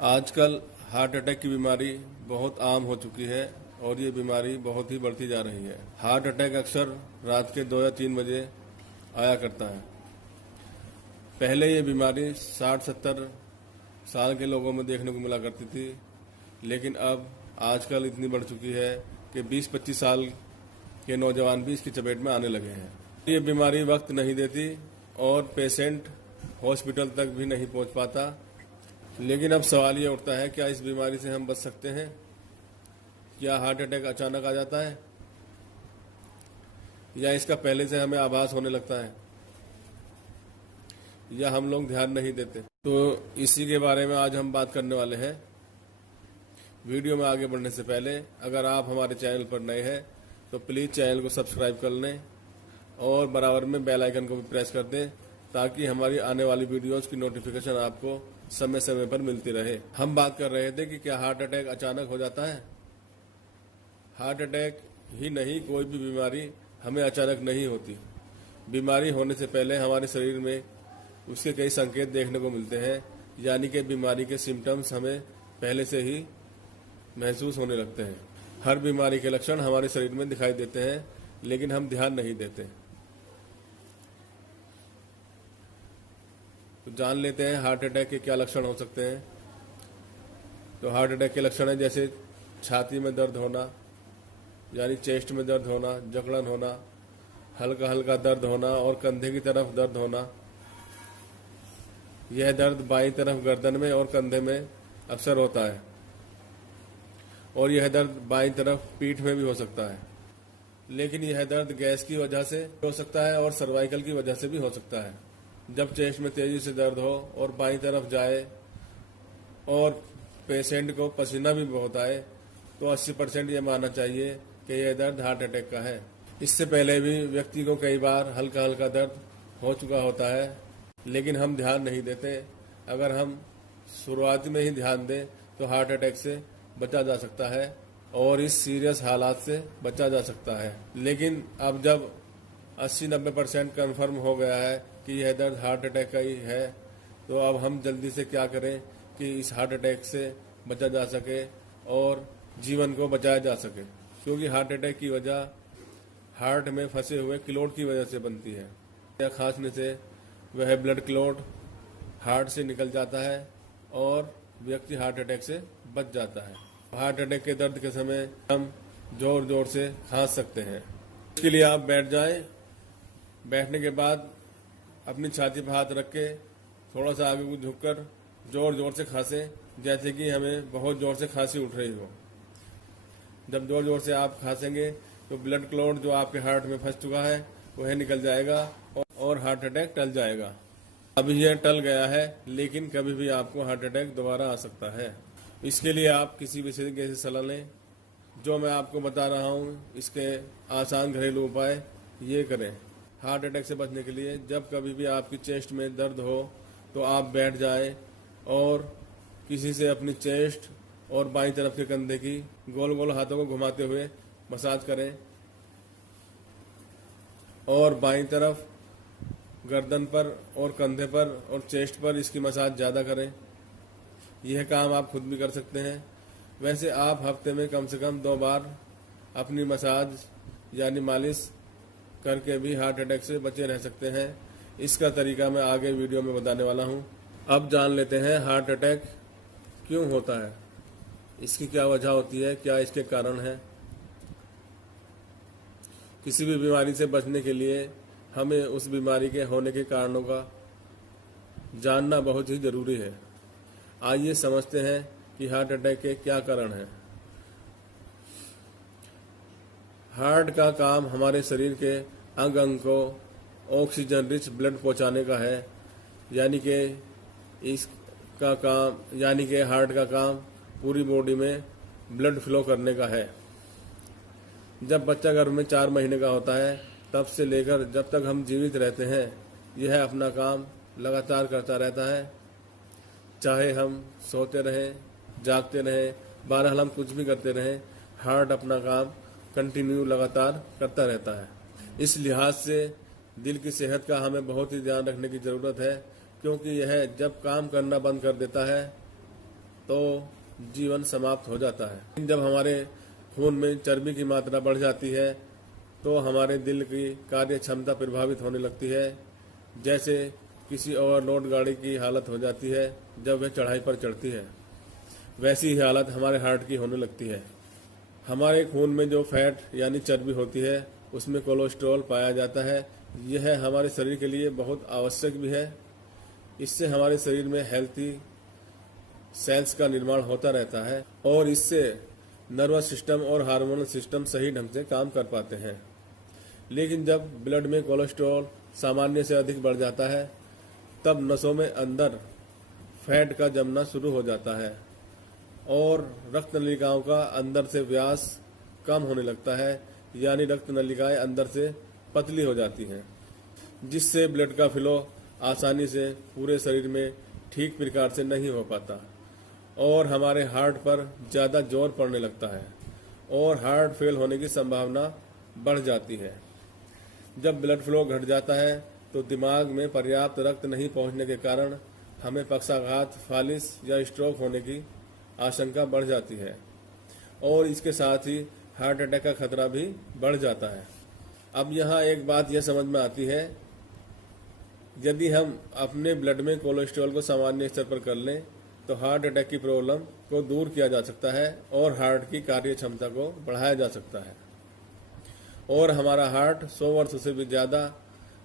आजकल heart attack की बीमारी बहुत आम हो चुकी है और ये बीमारी बहुत ही बढ़ती जा रही है। हार्ट अटैक अक्सर रात के 2 या 3 बजे आया करता है। पहले ये बीमारी 60-70 साल के लोगों में देखने को मिला करती थी, लेकिन अब आजकल इतनी बढ़ चुकी है कि 20-25 साल के नौजवान भी इसकी चपेट में आने लगे हैं। ये बीमारी वक्त नहीं देती और पेशेंट हॉस्पिटल तक भी नहीं पहुंच पाता। लेकिन अब सवाल ये उठता है, क्या इस बीमारी से हम बच सकते हैं? क्या हार्ट अटैक अचानक आ जाता है या इसका पहले से हमें आभास होने लगता है या हम लोग ध्यान नहीं देते? तो इसी के बारे में आज हम बात करने वाले हैं। वीडियो में आगे बढ़ने से पहले अगर आप हमारे चैनल पर नए हैं तो प्लीज़ चैनल को सब्सक्राइब कर लें और बराबर में बेल आइकन को भी प्रेस कर दें ताकि हमारी आने वाली वीडियोस की नोटिफिकेशन आपको समय समय पर मिलती रहे। हम बात कर रहे थे कि क्या हार्ट अटैक अचानक हो जाता है। हार्ट अटैक ही नहीं, कोई भी बीमारी हमें अचानक नहीं होती। बीमारी होने से पहले हमारे शरीर में उसके कई संकेत देखने को मिलते हैं, यानी कि बीमारी के सिम्टम्स हमें पहले से ही महसूस होने लगते हैं। हर बीमारी के लक्षण हमारे शरीर में दिखाई देते हैं, लेकिन हम ध्यान नहीं देते। तो जान लेते हैं हार्ट अटैक के क्या लक्षण हो सकते हैं। तो हार्ट अटैक के लक्षण है जैसे छाती में दर्द होना, यानी चेस्ट में दर्द होना, जकड़न होना, हल्का हल्का दर्द होना और कंधे की तरफ दर्द होना। यह दर्द बाईं तरफ गर्दन में और कंधे में अक्सर होता है और यह दर्द बाईं तरफ पीठ में भी हो सकता है। लेकिन यह दर्द गैस की वजह से हो सकता है और सर्वाइकल की वजह से भी हो सकता है। जब चेस्ट में तेजी से दर्द हो और बाईं तरफ जाए और पेशेंट को पसीना भी बहुत आए तो 80% ये मानना चाहिए कि यह दर्द हार्ट अटैक का है। इससे पहले भी व्यक्ति को कई बार हल्का हल्का दर्द हो चुका होता है, लेकिन हम ध्यान नहीं देते। अगर हम शुरुआत में ही ध्यान दें तो हार्ट अटैक से बचा जा सकता है और इस सीरियस हालात से बचा जा सकता है। लेकिन अब जब 80-90% कन्फर्म हो गया है कि यह दर्द हार्ट अटैक का ही है, तो अब हम जल्दी से क्या करें कि इस हार्ट अटैक से बचा जा सके और जीवन को बचाया जा सके। क्योंकि हार्ट अटैक की वजह हार्ट में फंसे हुए क्लोट की वजह से बनती है। या खांसने से वह ब्लड क्लोट हार्ट से निकल जाता है और व्यक्ति हार्ट अटैक से बच जाता है। हार्ट अटैक के दर्द के समय हम जोर जोर से खांस सकते हैं। इसके लिए आप बैठ जाएं। बैठने के बाद अपनी छाती पर हाथ रख के थोड़ा सा आगे को झुककर जोर जोर से खांसें, जैसे कि हमें बहुत जोर से खांसी उठ रही हो। जब जोर जोर से आप खांसेंगे तो ब्लड क्लॉट जो आपके हार्ट में फंस चुका है वह निकल जाएगा और हार्ट अटैक टल जाएगा। अभी यह टल गया है, लेकिन कभी भी आपको हार्ट अटैक दोबारा आ सकता है। इसके लिए आप किसी विशेषज्ञ से सलाह लें। जो मैं आपको बता रहा हूँ, इसके आसान घरेलू उपाय ये करें। हार्ट अटैक से बचने के लिए जब कभी भी आपकी चेस्ट में दर्द हो तो आप बैठ जाएं और किसी से अपनी चेस्ट और बाईं तरफ के कंधे की गोल गोल हाथों को घुमाते हुए मसाज करें और बाईं तरफ गर्दन पर और कंधे पर और चेस्ट पर इसकी मसाज ज़्यादा करें। यह काम आप खुद भी कर सकते हैं। वैसे आप हफ्ते में कम से कम 2 बार अपनी मसाज यानी मालिश करके भी हार्ट अटैक से बचे रह सकते हैं। इसका तरीका मैं आगे वीडियो में बताने वाला हूं। अब जान लेते हैं हार्ट अटैक क्यों होता है, इसकी क्या वजह होती है, क्या इसके कारण है। किसी भी बीमारी से बचने के लिए हमें उस बीमारी के होने के कारणों का जानना बहुत ही जरूरी है। आइए समझते हैं कि हार्ट अटैक के क्या कारण हैं। हार्ट का काम हमारे शरीर के अंग अंग को ऑक्सीजन रिच ब्लड पहुंचाने का है, यानी कि हार्ट का काम पूरी बॉडी में ब्लड फ्लो करने का है। जब बच्चा गर्भ में 4 महीने का होता है तब से लेकर जब तक हम जीवित रहते हैं यह अपना काम लगातार करता रहता है। चाहे हम सोते रहें, जागते रहें, बहरहाल हम कुछ भी करते रहें, हार्ट अपना काम कंटिन्यू लगातार करता रहता है। इस लिहाज से दिल की सेहत का हमें बहुत ही ध्यान रखने की ज़रूरत है, क्योंकि यह जब काम करना बंद कर देता है तो जीवन समाप्त हो जाता है। जब हमारे खून में चर्बी की मात्रा बढ़ जाती है तो हमारे दिल की कार्य क्षमता प्रभावित होने लगती है, जैसे किसी ओवरलोड गाड़ी की हालत हो जाती है जब वह चढ़ाई पर चढ़ती है, वैसी ही हालत हमारे हार्ट की होने लगती है। हमारे खून में जो फैट यानी चर्बी होती है उसमें कोलेस्ट्रॉल पाया जाता है। यह हमारे शरीर के लिए बहुत आवश्यक भी है। इससे हमारे शरीर में हेल्थी सेल्स का निर्माण होता रहता है और इससे नर्वस सिस्टम और हार्मोनल सिस्टम सही ढंग से काम कर पाते हैं। लेकिन जब ब्लड में कोलेस्ट्रॉल सामान्य से अधिक बढ़ जाता है तब नसों में अंदर फैट का जमना शुरू हो जाता है और रक्त नलिकाओं का अंदर से व्यास कम होने लगता है, यानी रक्त नलिकाएं अंदर से पतली हो जाती हैं, जिससे ब्लड का फ्लो आसानी से पूरे शरीर में ठीक प्रकार से नहीं हो पाता और हमारे हार्ट पर ज़्यादा जोर पड़ने लगता है और हार्ट फेल होने की संभावना बढ़ जाती है। जब ब्लड फ्लो घट जाता है तो दिमाग में पर्याप्त रक्त नहीं पहुंचने के कारण हमें पक्षाघात, फालिस या स्ट्रोक होने की आशंका बढ़ जाती है और इसके साथ ही हार्ट अटैक का खतरा भी बढ़ जाता है। अब यहाँ एक बात यह समझ में आती है, यदि हम अपने ब्लड में कोलेस्ट्रॉल को सामान्य स्तर पर कर लें तो हार्ट अटैक की प्रॉब्लम को दूर किया जा सकता है और हार्ट की कार्य क्षमता को बढ़ाया जा सकता है और हमारा हार्ट 100 वर्षों से भी ज़्यादा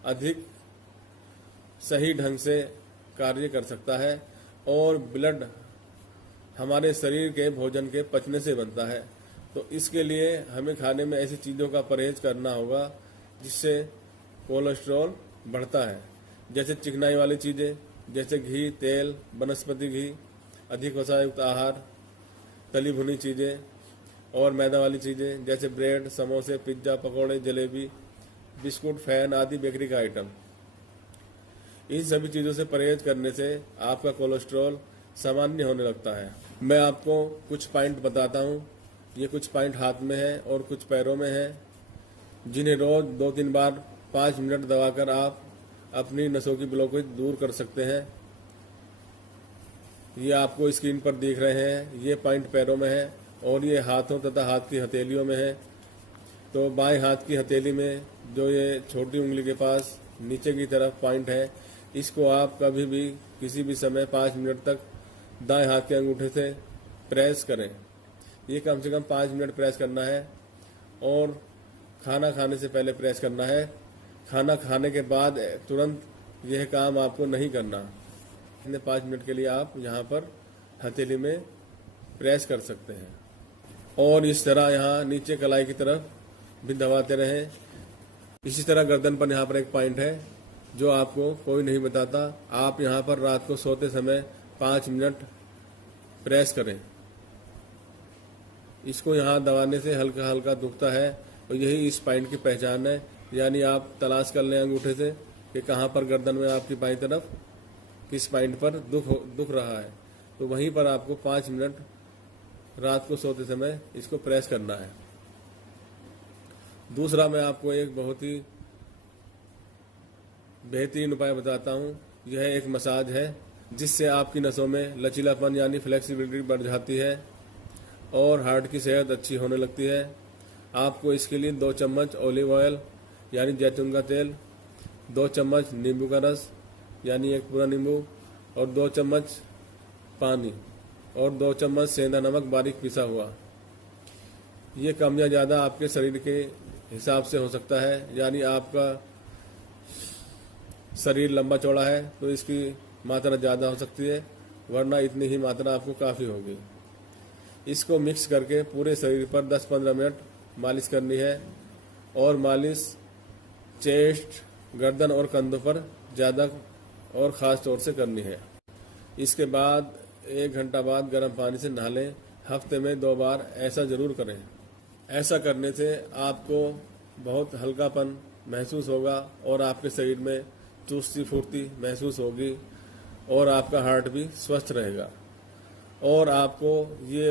अधिक सही ढंग से कार्य कर सकता है और ब्लड हमारे शरीर के भोजन के पचने से बनता है। तो इसके लिए हमें खाने में ऐसी चीज़ों का परहेज करना होगा जिससे कोलेस्ट्रॉल बढ़ता है, जैसे चिकनाई वाली चीज़ें जैसे घी, तेल, वनस्पति घी, अधिक वसायुक्त आहार, तली भुनी चीज़ें और मैदा वाली चीज़ें जैसे ब्रेड, समोसे, पिज्ज़ा, पकौड़े, जलेबी, बिस्कुट, फैन आदि बेकरी का आइटम। इन सभी चीज़ों से परहेज करने से आपका कोलेस्ट्रॉल सामान्य होने लगता है। मैं आपको कुछ पॉइंट बताता हूँ। ये कुछ पॉइंट हाथ में है और कुछ पैरों में है, जिन्हें रोज 2-3 बार 5 मिनट दबाकर आप अपनी नसों की ब्लॉकेज दूर कर सकते हैं। ये आपको स्क्रीन पर दिख रहे हैं। ये पॉइंट पैरों में है और ये हाथों तथा हाथ की हथेलियों में है। तो बाएं हाथ की हथेली में जो ये छोटी उंगली के पास नीचे की तरफ पॉइंट है, इसको आप कभी भी किसी भी समय 5 मिनट तक दाएं हाथ के अंगूठे से प्रेस करें। ये कम से कम 5 मिनट प्रेस करना है और खाना खाने से पहले प्रेस करना है। खाना खाने के बाद तुरंत यह काम आपको नहीं करना। 5 मिनट के लिए आप यहाँ पर हथेली में प्रेस कर सकते हैं और इस तरह यहाँ नीचे कलाई की तरफ भी दबाते रहें। इसी तरह गर्दन पर यहाँ पर एक पॉइंट है जो आपको कोई नहीं बताता। आप यहाँ पर रात को सोते समय 5 मिनट प्रेस करें। इसको यहाँ दबाने से हल्का हल्का दुखता है और यही इस पॉइंट की पहचान है। यानी आप तलाश कर लें अंगूठे से कि कहाँ पर गर्दन में आपकी बाईं तरफ किस पॉइंट पर दुख रहा है, तो वहीं पर आपको 5 मिनट रात को सोते समय इसको प्रेस करना है। दूसरा मैं आपको एक बहुत ही बेहतरीन उपाय बताता हूँ। यह एक मसाज है जिससे आपकी नसों में लचीलापन यानी फ्लेक्सिबिलिटी बढ़ जाती है और हार्ट की सेहत अच्छी होने लगती है। आपको इसके लिए 2 चम्मच ऑलिव ऑयल यानी जैतून का तेल, 2 चम्मच नींबू का रस यानी एक पूरा नींबू और 2 चम्मच पानी और 2 चम्मच सेंधा नमक बारीक पिसा हुआ। ये कम या ज़्यादा आपके शरीर के हिसाब से हो सकता है। यानी आपका शरीर लंबा चौड़ा है तो इसकी मात्रा ज़्यादा हो सकती है, वरना इतनी ही मात्रा आपको काफ़ी होगी। इसको मिक्स करके पूरे शरीर पर 10-15 मिनट मालिश करनी है और मालिश चेस्ट, गर्दन और कंधों पर ज़्यादा और ख़ास तौर से करनी है। इसके बाद 1 घंटा बाद गर्म पानी से नहा लें। हफ्ते में 2 बार ऐसा ज़रूर करें। ऐसा करने से आपको बहुत हल्कापन महसूस होगा और आपके शरीर में चुस्ती फुर्ती महसूस होगी और आपका हार्ट भी स्वस्थ रहेगा और आपको ये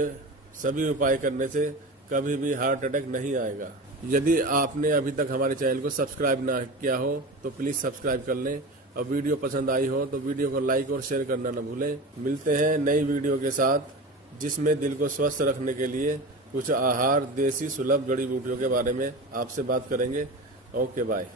सभी उपाय करने से कभी भी हार्ट अटैक नहीं आएगा। यदि आपने अभी तक हमारे चैनल को सब्सक्राइब ना किया हो तो प्लीज़ सब्सक्राइब कर लें और वीडियो पसंद आई हो तो वीडियो को लाइक और शेयर करना न भूलें। मिलते हैं नई वीडियो के साथ। जिसमें दिल को स्वस्थ रखने के लिए कुछ आहार देसी सुलभ जड़ी बूटियों के बारे में आपसे बात करेंगे। Okay bye.